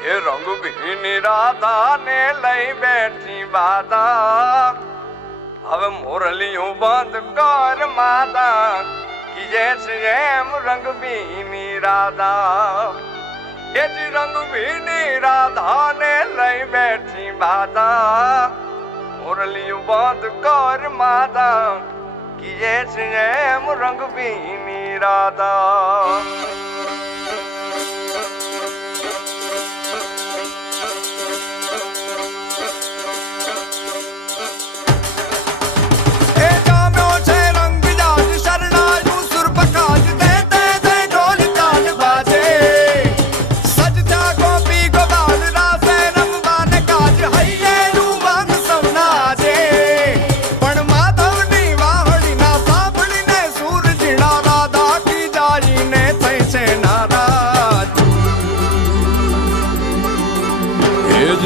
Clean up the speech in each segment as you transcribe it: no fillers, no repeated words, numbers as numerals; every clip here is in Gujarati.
એ રંગભીની રાધાને લઈ બેઠી બાધા હવે મોરલિયું બંધ કર માતા કીજે છે એમ રંગભીની રાધા એ જ રંગભીની રાધાને લઈ બેઠી બાધા મોરલિયું બંધ કર માતા કીજે છે એમ રંગભીની રાધા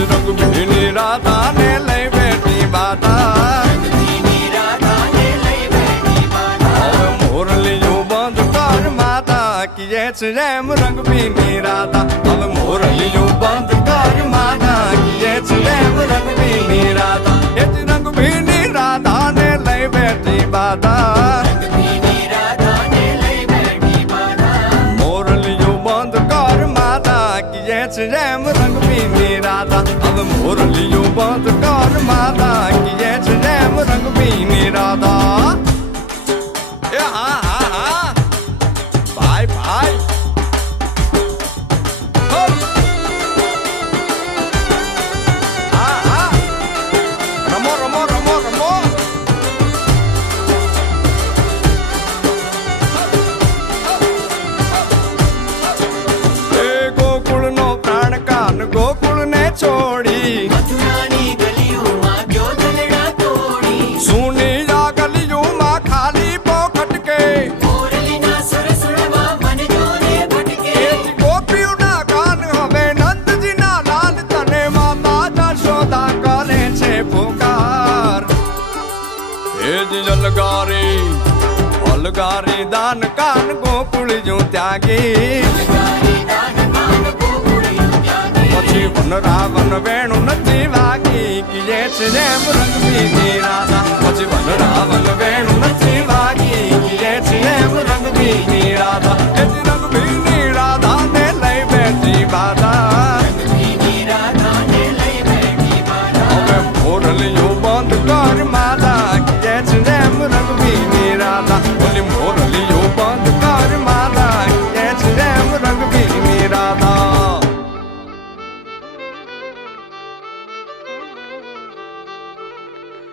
રંગભીની રાધાને લઈ બેઠી બાધા હવે મોરલિયું બંધ કર માતા કીએ છે એમ રંગભીની રાધા હવે મોરલિયું બંધ કર માતા કીએ છે એમ રંગભીની રાધા એ જ રંગભીની રાધાને લઈ બેઠી બાધા મોરલિયું બંધ કર માતા કીએ છે એમ રંગભીની રાધા હવે મોરલિયું બંધ કર માતા કીએ છે એમ રંગભીની રાધા એ હા હા હા ભાઈ ભાઈ હા હા રમો રમો રમો રમો એ ગોકુળનો પ્રાણ કાન ગોકુળને છોડી મથુરાની ગલીઓમાં ગયો દલડા તોડી સુની આ ગલીઓમાં ખાલી પોખટ કે મોરલીના સરસુરવા મન જોને ભટકે એ જ ગોપીઓના કાન હવે નંદજીના લાલ તને માતા જશોદા કરે છે પુકાર એ જ અલગારી દાન કાન ગોકુળ જો ત્યાગી પછી વન રાવણ વેણું નથી વાગી કીએ છે એમ રંગભીની રાધા પછી વન રાવણ વેણું નથી વાગી કીએ છે એમ રંગભીની રાધા